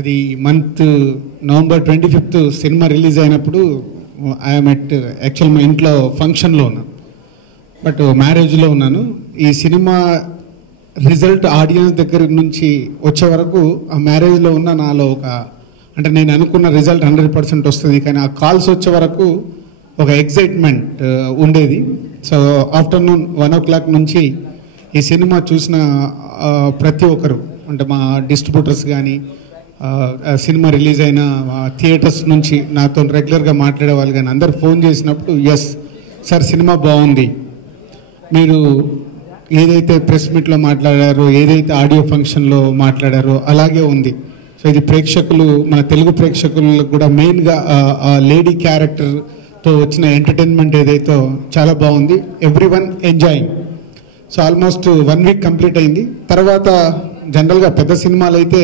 అది month November 25th cinema release అయినప్పుడు I'm at actual మా ఇంట్లో ఫంక్షన్లో ఉన్నాను, బట్ మ్యారేజ్లో ఉన్నాను. ఈ సినిమా రిజల్ట్ ఆడియన్స్ దగ్గర నుంచి వచ్చే వరకు ఆ మ్యారేజ్లో ఉన్న నాలో అంటే నేను అనుకున్న రిజల్ట్ 100% వస్తుంది, కానీ ఆ కాల్స్ వచ్చే వరకు ఒక ఎక్సైట్మెంట్ ఉండేది. సో ఆఫ్టర్నూన్ 1 o'clock నుంచి ఈ సినిమా చూసిన ప్రతి ఒక్కరు, అంటే మా డిస్ట్రిబ్యూటర్స్ కానీ సినిమా రిలీజ్ అయిన థియేటర్స్ నుంచి నాతో రెగ్యులర్గా మాట్లాడే వాళ్ళు కానీ అందరు ఫోన్ చేసినప్పుడు, ఎస్ సార్ సినిమా బాగుంది, మీరు ఏదైతే ప్రెస్ మీట్లో మాట్లాడారో, ఏదైతే ఆడియో ఫంక్షన్లో మాట్లాడారో అలాగే ఉంది. సో ఇది ప్రేక్షకులు, మన తెలుగు ప్రేక్షకులకు కూడా మెయిన్గా లేడీ క్యారెక్టర్తో వచ్చిన ఎంటర్టైన్మెంట్ ఏదైతే చాలా బాగుంది, everyone enjoying. So almost 1 week complete అయింది. తర్వాత జనరల్గా పెద్ద సినిమాలు అయితే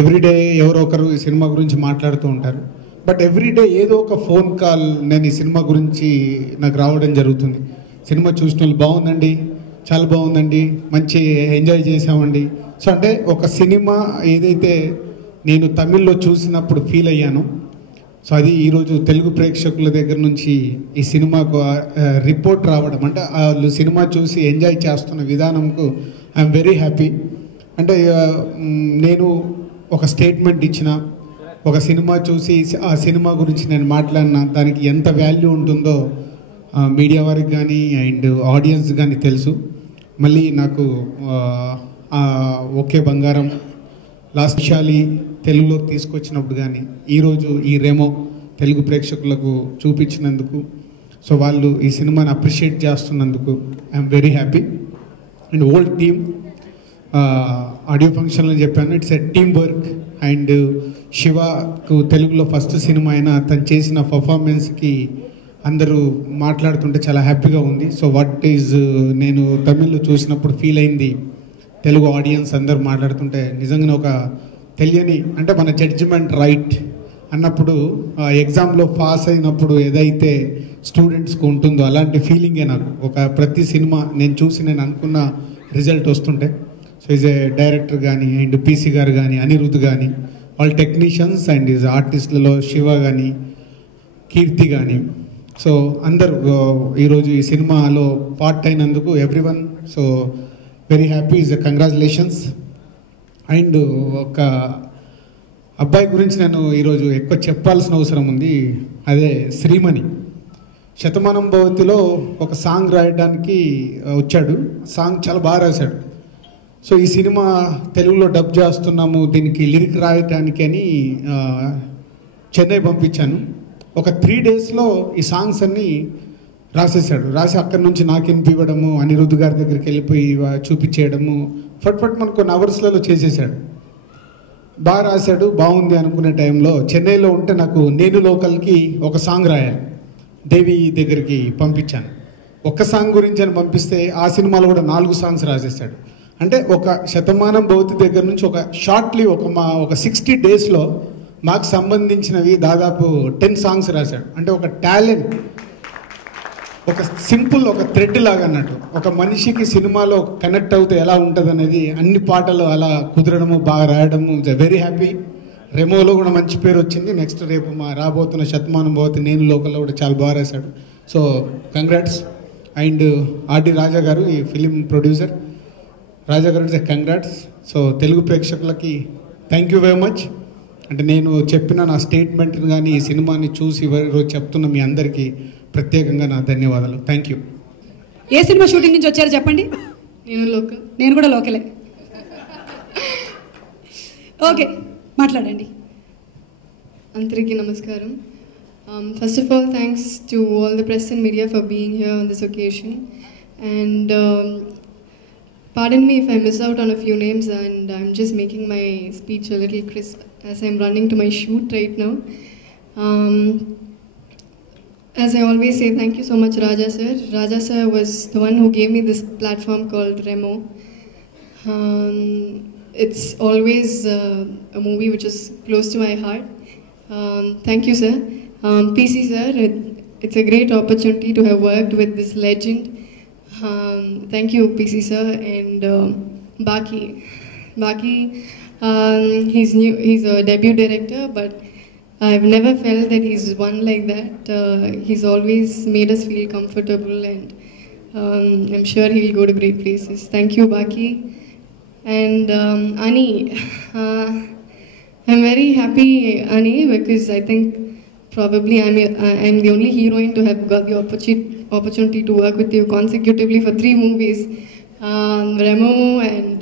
ఎవ్రీడే ఎవరో ఒకరు ఈ సినిమా గురించి మాట్లాడుతూ ఉంటారు, బట్ ఎవ్రీడే ఏదో ఒక ఫోన్ కాల్ నేను ఈ సినిమా గురించి నాకు రావడం జరుగుతుంది. సినిమా చూసిన వాళ్ళు బాగుందండి, చాలా బాగుందండి, మంచి ఎంజాయ్ చేసామండి. సో అంటే ఒక సినిమా ఏదైతే నేను తమిళ్లో చూసినప్పుడు ఫీల్ అయ్యాను, సో అది ఈరోజు తెలుగు ప్రేక్షకుల దగ్గర నుంచి ఈ సినిమాకు రిపోర్ట్ రావడం, అంటే వాళ్ళు సినిమా చూసి ఎంజాయ్ చేస్తున్న విధానంకు ఐఎమ్ వెరీ హ్యాపీ. అంటే నేను ఒక స్టేట్మెంట్ ఇచ్చిన, ఒక సినిమా చూసి ఆ సినిమా గురించి నేను మాట్లాడినా దానికి ఎంత వాల్యూ ఉంటుందో మీడియా వారికి కానీ అండ్ ఆడియన్స్ కానీ తెలుసు. మళ్ళీ నాకు ఓకే బంగారం, లాస్ట్ విషయాలి తెలుగులో తీసుకొచ్చినప్పుడు కానీ ఈరోజు ఈ రెమో తెలుగు ప్రేక్షకులకు చూపించినందుకు, సో వాళ్ళు ఈ సినిమాని అప్రిషియేట్ చేస్తున్నందుకు I'm very happy. And old team, audio ఫంక్షన్లో చెప్పాను, it's a team work. And శివకు తెలుగులో ఫస్ట్ సినిమా అయినా తను చేసిన పర్ఫార్మెన్స్కి అందరూ మాట్లాడుతుంటే చాలా హ్యాపీగా ఉంది. సో వాట్ ఈజ్ నేను తమిళ్లో చూసినప్పుడు ఫీల్ అయింది, తెలుగు ఆడియన్స్ అందరూ మాట్లాడుతుంటే నిజంగానే ఒక తెలియని, అంటే మన జడ్జిమెంట్ రైట్ అన్నప్పుడు ఎగ్జామ్లో పాస్ అయినప్పుడు ఏదైతే స్టూడెంట్స్కి ఉంటుందో అలాంటి ఫీలింగే నాకు ప్రతి సినిమా నేను చూసి నేను అనుకున్న రిజల్ట్ వస్తుంటే. సో ఈజ్ ఏ డైరెక్టర్ కానీ అండ్ పీసీ గారు కానీ అనిరుద్ధ్ కానీ వాళ్ళ టెక్నీషియన్స్ అండ్ ఈజ్ ఆర్టిస్టులలో శివ కానీ కీర్తి కానీ, సో అందరూ ఈరోజు ఈ సినిమాలో పార్ట్ అయినందుకు everyone so very happy, is congratulations. And ఒక అబ్బాయి గురించి నేను ఈరోజు ఎక్కువ చెప్పాల్సిన అవసరం ఉంది, అదే శ్రీమణి. శతమానం భవతిలో ఒక సాంగ్ రాయడానికి వచ్చాడు, సాంగ్ చాలా బాగా రాశాడు. సో ఈ సినిమా తెలుగులో డబ్ చేస్తున్నాము, దీనికి లిరిక్ రాయడానికి అని చెన్నై పంపించాను. ఒక 3 daysలో ఈ సాంగ్స్ అన్నీ రాసేసాడు. రాసి అక్కడి నుంచి నాకు వినిపివ్వడము, అనిరుద్ధ్ గారి దగ్గరికి వెళ్ళిపోయి చూపించేయడము, ఫట్ మనకు కొన్ని అవర్స్లలో చేసేసాడు. బాగా రాశాడు, బాగుంది అనుకునే టైంలో చెన్నైలో ఉంటే నాకు నేను లోకల్కి ఒక సాంగ్ రాయాలి, దేవి దగ్గరికి పంపించాను. ఒక్క సాంగ్ గురించి అని పంపిస్తే ఆ సినిమాలో కూడా 4 songs రాసేసాడు. అంటే ఒక శతమానం భవతి దగ్గర నుంచి ఒక షార్ట్లీ ఒక 60 daysలో మాకు సంబంధించినవి దాదాపు 10 songs రాశాడు. అంటే ఒక టాలెంట్, ఒక సింపుల్ ఒక థ్రెడ్ లాగా అన్నట్టు, ఒక మనిషికి సినిమాలో కనెక్ట్ అవుతే ఎలా ఉంటుంది అనేది అన్ని పాటలు అలా కుదరడము, బాగా రాయడము, వెరీ హ్యాపీ. రెమోలో కూడా మంచి పేరు వచ్చింది. నెక్స్ట్ రేపు మా రాబోతున్న శతమానం భవతి నేను లోకల్లో కూడా చాలా బాగా రాశాడు. So congrats. అండ్ ఆర్డి రాజా గారు ఈ ఫిలిం ప్రొడ్యూసర్, రాజా గారు కంగ్రాట్స్. సో తెలుగు ప్రేక్షకులకి థ్యాంక్ యూ వెరీ మచ్. అంటే నేను చెప్పిన నా స్టేట్మెంట్ని కానీ ఈ సినిమాని చూసి ఈరోజు చెప్తున్న మీ అందరికీ ప్రత్యేకంగా నా ధన్యవాదాలు. Thank you. A cinema shooting నుంచి వచ్చారు చెప్పండి? నేను కూడా లోకలే. ఓకే, మాట్లాడండి. అందరికీ నమస్కారం. First of all, thanks to all the press and media for being here on this occasion. And pardon me if I miss out on a few names, and I'm just making my speech a little crisp as I'm running to my shoot right now. As I always say, thank you so much, Raja sir. Raja sir was the one who gave me this platform called Remo. It's always a movie which is close to my heart. Thank you, sir. PC sir, it's a great opportunity to have worked with this legend. Thank you, PC sir, and Baki. He's new. He's a debut director, but I've never felt that he's one like that. He's always made us feel comfortable, and I'm sure he'll go to great places. Thank you, Baki. And Ani, I'm very happy, Ani, because I think probably I'm the only heroine to have got the opportunity to work with you consecutively for 3 movies. Remo and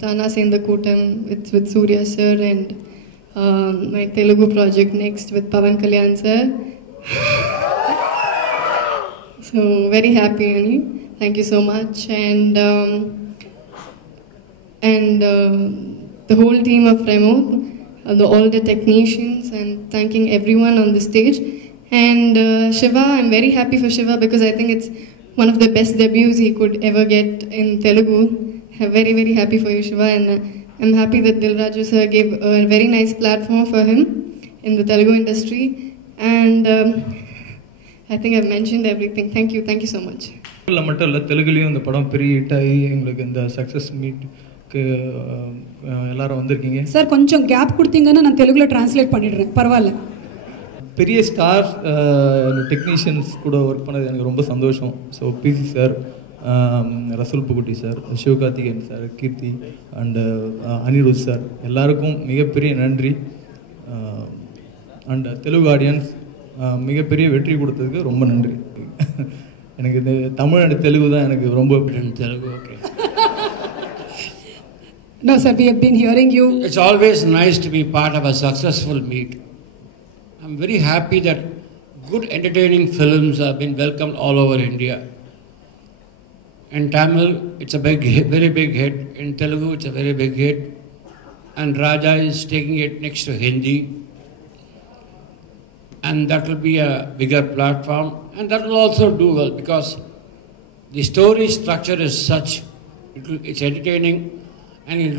Tana Sendakutam with Surya sir, and my Telugu project next with Pavan Kalyan sir. So very happy, Ani. Thank you so much. And the whole team of Remo, all the technicians, and thanking everyone on the stage. And Shiva, I'm very happy for Shiva because I think it's one of the best debuts he could ever get in Telugu. I'm very, very happy for you, Shiva, and I'm happy that Dil Raju sir gave a very nice platform for him in the Telugu industry. And I think I've mentioned everything. Thank you so much. மட்டும் இல்லை, தெலுங்குலேயும் இந்த படம் பெரிய hit ஆகி எங்களுக்கு இந்த success மீட்க்கு எல்லாரும் வந்திருக்கீங்க. சார் கொஞ்சம் கேப் கொடுத்தீங்கன்னா நான் தெலுங்குல டிரான்ஸ்லேட் பண்ணிடுறேன், பரவாயில்ல. பெரிய ஸ்டார் டெக்னீஷியன்ஸ் கூட ஒர்க் பண்ணது எனக்கு ரொம்ப சந்தோஷம். So PC sir, Rasool Pookutty sir, Sivakarthikeyan sir, Keerthy and Anirudh sir, எல்லாருக்கும் மிகப்பெரிய நன்றி. அண்ட் தெலுங்கு ஆடியன்ஸ் மிகப்பெரிய வெற்றி கொடுத்ததுக்கு ரொம்ப நன்றி. எனக்கு இந்த தமிழ் அண்ட் தெலுங்கு தான் எனக்கு ரொம்ப Telugu. Okay. No sir, we have been hearing you. It's always nice to be part of a successful meet. I'm very happy that good entertaining films have been welcomed all over India. In Tamil, it's a very big hit. In Telugu, it's a very big hit. And Raja is taking it next to Hindi. And that will be a bigger platform. And that will also do well because the story structure is such, it's entertaining, and it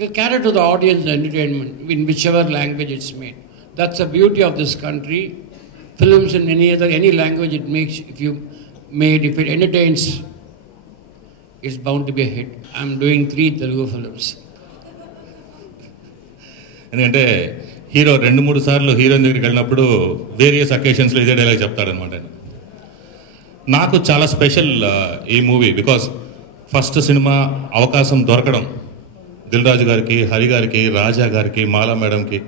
will cater to the audience entertainment in whichever language it's made. That's the beauty of this country. Films in any language it makes, if it entertains, it's bound to be a hit. I'm doing 3 Telugu films. ఎందుకంటే hero 2-3 సార్లు heroine దగ్గరికి వెళ్ళినప్పుడు various అకేషన్స్లో ఇదే dialogue చెప్తాడనమాట. నాకు చాలా special ఈ movie because first cinema అవకాశం దొరకడం దిల్ రాజు గారికి, హరి గారికి, రాజా గారికి, మాలా మేడంకి,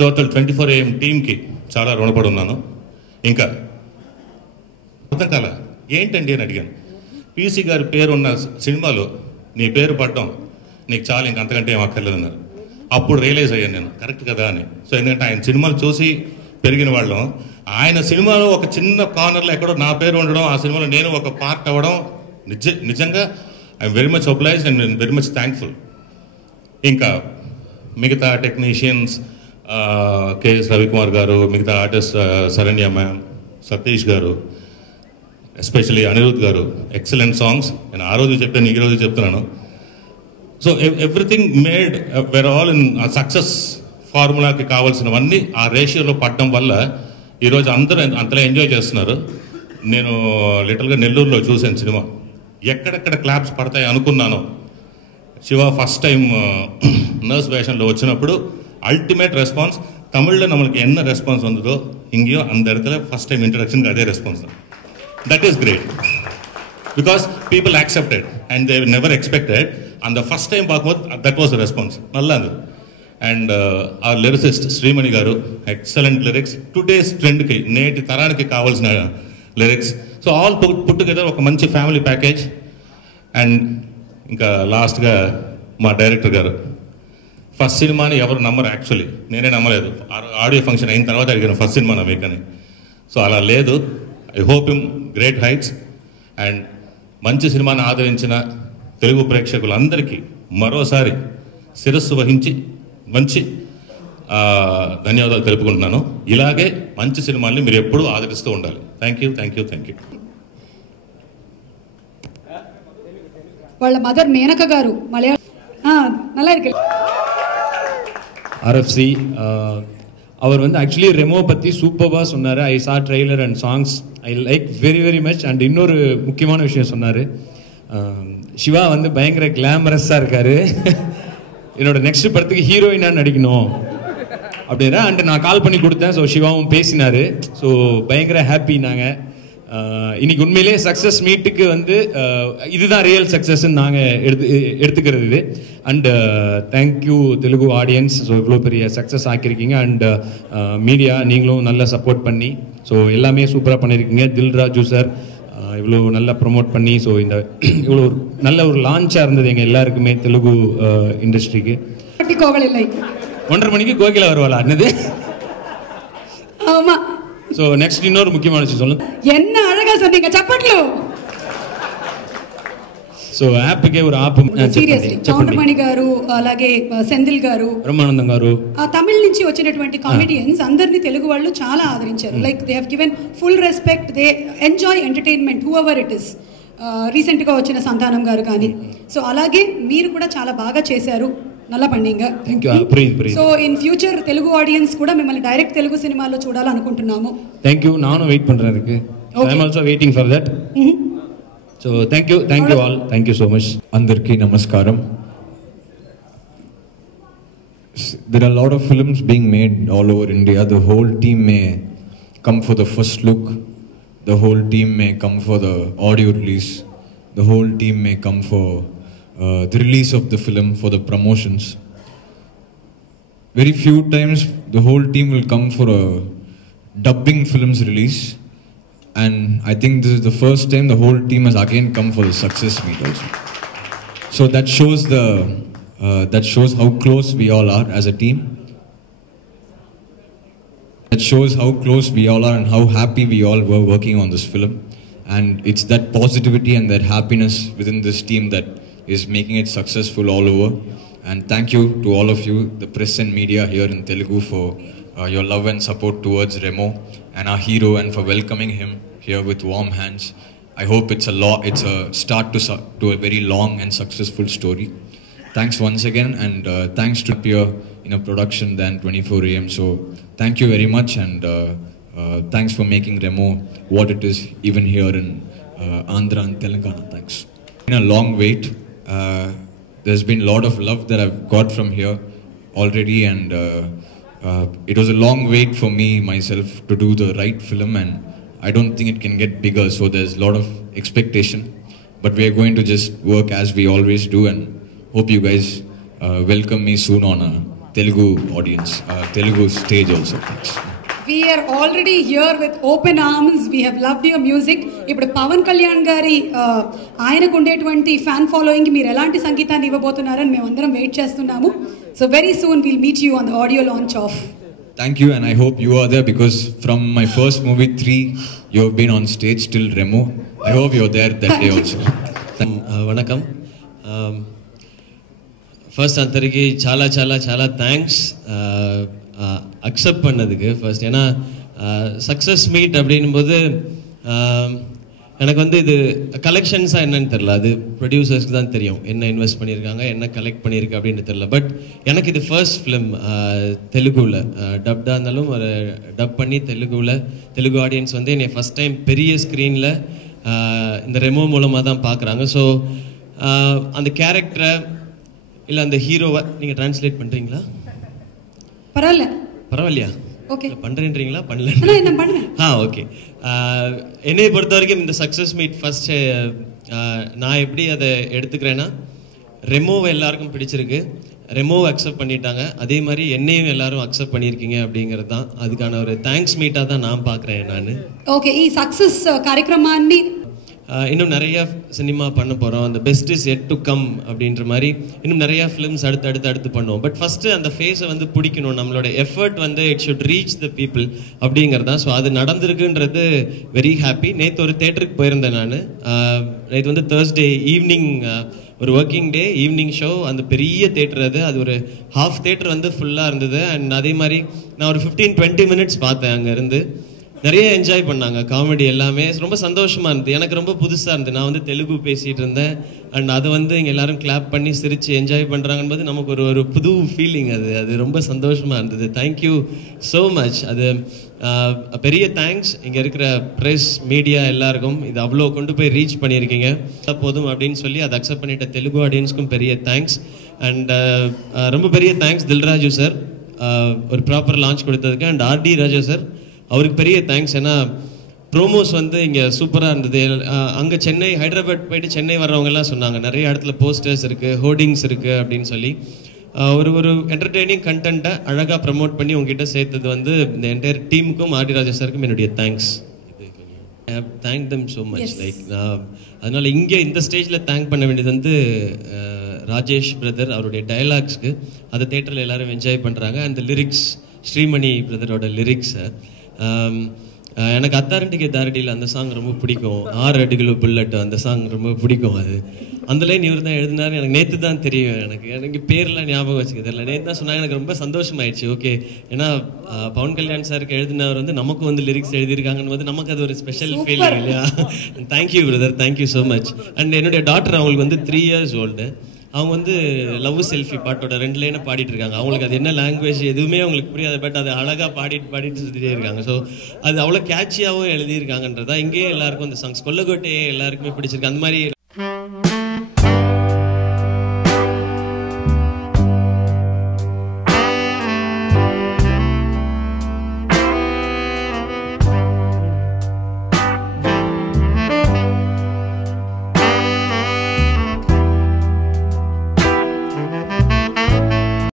టోటల్ 24AM టీమ్కి చాలా రుణపడి ఉన్నాను. ఇంకా అర్థం కాల ఏంటండి అని అడిగాను. పీసీ గారి పేరు ఉన్న సినిమాలో నీ పేరు పడడం నీకు చాలా ఇంక అంతకంటే ఏం అక్కర్లేదన్నారు. అప్పుడు రియలైజ్ అయ్యాను నేను, కరెక్ట్ కదా అని. సో ఎందుకంటే ఆయన సినిమాలు చూసి పెరిగిన వాళ్ళం, ఆయన సినిమాలో ఒక చిన్న కార్నర్లో ఎక్కడో నా పేరు ఉండడం, ఆ సినిమాలో నేను ఒక పార్ట్ అవ్వడం నిజంగా I'm very much obliged and very much thankful. ఇంకా మిగతా టెక్నీషియన్స్ కేఎస్ రవికుమార్ గారు, మిగతా ఆర్టిస్ట్ శరణ్య మ్యామ్, సతీష్ గారు, ఎస్పెషలీ అనిరుద్ గారు, ఎక్సలెంట్ సాంగ్స్. నేను ఆ రోజు చెప్పాను, ఈ రోజు చెప్తున్నాను. So everything made where all in success ఫార్ములాకి కావాల్సినవన్నీ ఆ రేషియోలో పడడం వల్ల ఈరోజు అందరూ అంతలా ఎంజాయ్ చేస్తున్నారు. నేను లిటల్గా నెల్లూరులో చూశాను సినిమా, ఎక్కడెక్కడ క్లాప్స్ పడతాయి అనుకున్నాను. శివ ఫస్ట్ టైం నర్స్ వేషంలో వచ్చినప్పుడు అల్టిమేట్ రెస్పాన్స్. தமிழில் நம்மளுக்கு என்ன ரெஸ்பான்ஸ் வந்ததோ இங்கேயோ அந்த இடத்துல ஃபஸ்ட் டைம் இன்ட்ரடக்ஷனுக்கு அதே ரெஸ்பான்ஸ் தான். That is great because people accepted and they never expected. அந்த ஃபஸ்ட் டைம் பார்க்கும்போது தட் வாஸ் த ரெஸ்பாన్స్, நல்லா இருந்தது. అండ్ ఆ లిరిసిస్ట్ శ్రీమణి గారు, ఎక్సలెంట్ లిరిక్స్, టుడేస్ ట్రెండ్కి, నేటి తరానికి కావాల్సిన lyrics. So all put together ఒక మంచి ఫ్యామిలీ ప్యాకేజ్. అండ్ ఇంకా లాస్ట్గా మా డైరెక్టర్ గారు, ఫస్ట్ సినిమాని ఎవరు నమ్మరు. యాక్చువల్లీ నేనే నమ్మలేదు. ఆడియో ఫంక్షన్ అయిన తర్వాత అడిగాను ఫస్ట్ సినిమా నా మీకని. సో అలా లేదు. I hope him great heights. And మంచి సినిమాని ఆదరించిన తెలుగు ప్రేక్షకులందరికీ మరోసారి శిరస్సు వహించి మంచి ధన్యవాదాలు తెలుపుకుంటున్నాను. ఇలాగే మంచి సినిమాల్ని మీరు ఎప్పుడూ ఆదరిస్తూ ఉండాలి. Thank you, thank you, thank you. వాళ్ళ మదర్ మేనక గారు మలయాళ நல்லா இருக்கு. ஆர்எஃப்சி அவர் வந்து ஆக்சுவலி ரெமோ பற்றி சூப்பராக சொன்னார். ஐ சா trailer and songs, I like very very much. And இன்னொரு முக்கியமான விஷயம் சொன்னார், சிவா வந்து பயங்கர கிளாமரஸாக இருக்கார். என்னோட நெக்ஸ்ட் படத்துக்கு ஹீரோயினாக நடிக்கணும் அப்படின்னா அண்ட் நான் கால் பண்ணி கொடுத்தேன். ஸோ சிவாவும் பேசினார். ஸோ பயங்கர ஹாப்பி நாங்கள். இன்னைக்கு உண்மையிலே சக்ஸஸ் மீட்டுக்கு வந்து இதுதான் ரியல் சக்ஸஸ்ன்னு நாங்கள் எடுத்துக்கிறது இது. And thank you Telugu audience. So இவ்வளோ பெரிய சக்ஸஸ் ஆக்கியிருக்கீங்க. அண்ட் மீடியா நீங்களும் நல்லா சப்போர்ட் பண்ணி ஸோ எல்லாமே சூப்பராக பண்ணியிருக்கீங்க. தில்ராஜு சார் இவ்வளோ நல்லா ப்ரொமோட் பண்ணி ஸோ இந்த இவ்வளோ நல்ல ஒரு லான்ச்சாக இருந்தது எங்கள் எல்லாருக்குமே தெலுங்கு இண்டஸ்ட்ரிக்கு. கோவில் இல்லை 1:30 மணிக்கு கோகிலா வருவாளா என்னது? ஆமா. ஸோ நெக்ஸ்ட் இன்னொரு முக்கியமான விஷயம் சொல்லுங்க. என்ன அழகா சொன்னீங்க, சப்பட்லு. సో యాప్కే ఒక ఆప్ సీరియస్లీ చౌండమణి గారు అలాగే సెంధిల్ గారు బ్రహ్మానందం గారు తమిళ నుంచి వచ్చినటువంటి కామెడియన్స్ అందరినీ తెలుగు వాళ్ళు చాలా ఆదరించారు. Like they have given full respect, they enjoy entertainment who ever it is. Recent గా వచ్చిన సంతానం గారు కానీ. సో అలాగే మీరు కూడా చాలా బాగా చేశారు. నల్ల పండింగ. So in future Telugu audience కూడా మిమ్మల్ని డైరెక్ట్ తెలుగు సినిమాలో చూడాలనుకుంటున్నాము. Thank you. నాను వెయిట్ పண்றேன் அதுக்கு. I am also waiting for that. So thank you all. Thank you so much. Andarki namaskaram. There are a lot of films being made all over India. The whole team may come for the first look. The whole team may come for the audio release. The whole team may come for the release of the film, for the promotions. Very few times the whole team will come for a dubbing film's release. And I think this is the first time the whole team has again come for the success meet also. So that shows how close we all are as a team. That shows how close we all are and how happy we all were working on this film. And it's that positivity and that happiness within this team that is making it successful all over. And thank you to all of you, the press and media here in Telugu, for your love and support towards Remo and our hero, and for welcoming him here with warm hands. I hope it's a start to a very long and successful story. Thanks once again, and thanks to appear in a production than 24 AM. So thank you very much, and thanks for making Remo what it is even here in Andhra and Telangana. Thanks. It's been a long wait. There's been a lot of love that I've got from here already, and it was a long wait for me myself to do the right film, and I don't think it can get bigger, so there's a lot of expectation, but we are going to just work as we always do, and hope you guys welcome me soon on a Telugu audience, Telugu stage also. Thanks. We are already here with open arms. We have loved your music. ఇప్పుడు పవన్ కళ్యాణ్ గారి ఆయనకు ఉండేటువంటి fan following మీరు ఎలాంటి సంగీతాన్ని ఇవ్వబోతున్నారని మేము అందరం wait చేస్తున్నాము. So very soon we'll meet you on the audio launch of. Thank you, and I hope you are there, because from my first movie 3 you have been on stage till Remo. I hope you're there that day also. Vanakkam. First antariki chala chala chala thanks accept பண்ணதுக்கு first. ஏன்னா success meet அப்படின்போது எனக்கு வந்து இது கலெக்ஷன்ஸாக என்னன்னு தெரில, அது ப்ரொடியூசர்ஸ்க்கு தான் தெரியும் என்ன இன்வெஸ்ட் பண்ணியிருக்காங்க என்ன கலெக்ட் பண்ணியிருக்கு அப்படின்னு தெரில. பட் எனக்கு இது ஃபர்ஸ்ட் ஃபிலிம் தெலுங்குவில் டப்டாக இருந்தாலும் ஒரு டப் பண்ணி தெலுங்கு ஆடியன்ஸ் வந்து என்னை ஃபஸ்ட் டைம் பெரிய ஸ்க்ரீனில் இந்த ரெமோ மூலமாக தான் பார்க்குறாங்க. ஸோ அந்த கேரக்டரை இல்லை அந்த ஹீரோவை நீங்கள் ட்ரான்ஸ்லேட் பண்ணுறீங்களா? பரவாயில்லையா? ஓகே பண்ணுறீங்களா? பண்ணல. ஓகே. என்னை பொறுத்த வரைக்கும் இந்த சக்ஸஸ் மீட் ஃபர்ஸ்ட் நான் எப்படி அதை எடுத்துக்கிறேன்னா, ரெமோவை எல்லாருக்கும் பிடிச்சிருக்கு, ரெமோவை அக்செப்ட் பண்ணிட்டாங்க, அதே மாதிரி என்னையும் எல்லாரும் அக்செப்ட் பண்ணியிருக்கீங்க அப்படிங்கிறது தான் அதுக்கான ஒரு தேங்க்ஸ் மீட்டாக தான் நான் பார்க்குறேன் நான். ఓకే, ఈ సక్సెస్ కార్యక్రమాన్ని இன்னும் நிறைய சினிமா பண்ண போகிறோம். அந்த best is yet to come அப்படின்ற மாதிரி இன்னும் நிறையா ஃபிலிம்ஸ் அடுத்து பண்ணுவோம். பட் ஃபஸ்ட்டு அந்த ஃபேஸை வந்து பிடிக்கணும், நம்மளோட எஃபர்ட் வந்து it should reach the people அப்படிங்கிறதா. ஸோ அது நடந்திருக்குன்றது வெரி ஹாப்பி. நேற்று ஒரு தேட்டருக்கு போயிருந்தேன் நான். நேற்று வந்து தேர்ஸ்டே ஈவினிங் ஒரு ஒர்க்கிங் டே ஈவினிங் ஷோ. அந்த பெரிய தேட்டர் அது ஒரு ஹாஃப் தேட்டர் வந்து ஃபுல்லாக இருந்தது. அண்ட் அதே மாதிரி நான் ஒரு 15-20 மினிட்ஸ் பார்த்தேன். அங்கேருந்து நிறைய என்ஜாய் பண்ணாங்க, காமெடி எல்லாமே ரொம்ப சந்தோஷமாக இருந்தது. எனக்கு ரொம்ப புதுசாக இருந்தது. நான் வந்து தெலுங்கு பேசிகிட்டு இருந்தேன், அண்ட் அதை வந்து இங்கே எல்லாரும் கிளாப் பண்ணி சிரித்து என்ஜாய் பண்ணுறாங்கன்னு நமக்கு ஒரு புது ஃபீலிங். அது ரொம்ப சந்தோஷமாக இருந்தது. Thank you so much. அது பெரிய தேங்க்ஸ் இங்கே இருக்கிற ப்ரெஸ் மீடியா எல்லாருக்கும். இது அவ்வளோ கொண்டு போய் ரீச் பண்ணியிருக்கீங்க போதும் அப்படின்னு சொல்லி அதை அக்செப்ட் பண்ணிட்ட தெலுங்கு ஆடியன்ஸ்க்கும் பெரிய தேங்க்ஸ். அண்ட் ரொம்ப பெரிய தேங்க்ஸ் தில்ராஜு சார் ஒரு ப்ராப்பர் லான்ச் கொடுத்ததுக்கு. அண்ட் ஆர்டி ராஜா சார் அவருக்கு பெரிய தேங்க்ஸ். ஏன்னா ப்ரோமோஸ் வந்து இங்கே சூப்பராக இருந்தது. அங்கே சென்னை ஹைதராபாத் போயிட்டு சென்னை வர்றவங்கெல்லாம் சொன்னாங்க நிறைய இடத்துல போஸ்டர்ஸ் இருக்குது, ஹோர்டிங்ஸ் இருக்குது அப்படின்னு சொல்லி ஒரு என்டர்டெய்னிங் கண்டென்ட்டை அழகாக ப்ரமோட் பண்ணி உங்ககிட்ட சேர்த்தது வந்து இந்த என்டையர் டீமுக்கும் ஆர்டி ராஜா சாருக்கும் என்னுடைய thanks. Thank them so much. Like அதனால இங்கே இந்த ஸ்டேஜில் தேங்க் பண்ண வேண்டியது வந்து ராஜேஷ் பிரதர் அவருடைய டயலாக்ஸ்க்கு அதை தேட்டரில் எல்லாரும் என்ஜாய் பண்ணுறாங்க. அந்த லிரிக்ஸ் ஸ்ரீமணி பிரதரோட லிரிக்ஸை எனக்கு அத்தாரண்டிகே தாரடியில் அந்த சாங் ரொம்ப பிடிக்கும். 6 அடிகளோ புல்லட் அந்த சாங் ரொம்ப பிடிக்கும். அது அந்த லைன் இவர் தான் எழுதினார். எனக்கு நேற்று தான் தெரியும். எனக்கு பேர்லாம் ஞாபகம் வச்சுக்க தெரியல. நேற்று தான் சொன்னாங்க. எனக்கு ரொம்ப சந்தோஷமாயிடுச்சு. ஓகே, ஏன்னா பவன் கல்யாண் சாருக்கு எழுதினவர் வந்து நமக்கு வந்து லிரிக்ஸ் எழுதியிருக்காங்கன்னு வந்து நமக்கு அது ஒரு ஸ்பெஷல் ஃபீலிங் இல்லையா? Thank you brother, thank you so much. And என்னுடைய டாட்டர் அவங்களுக்கு வந்து 3 years ஓல்டு. அவங்க வந்து லவ் செல்ஃபி பாட்டோட 2 லைனை பாடிட்டு இருக்காங்க. அவங்களுக்கு அது என்ன லாங்குவேஜ் எதுவுமே அவங்களுக்கு புரியாது. பட் அது அழகாக பாடிட்டு சுற்றிட்டே இருக்காங்க. ஸோ அது அவ்வளோ கேட்சியாகவும் எழுதியிருக்காங்கன்றதா இங்கேயே எல்லாருக்கும் அந்த சாங்ஸ் கொல்லக்கோட்டையே எல்லாருக்குமே பிடிச்சிருக்கு. அந்த மாதிரி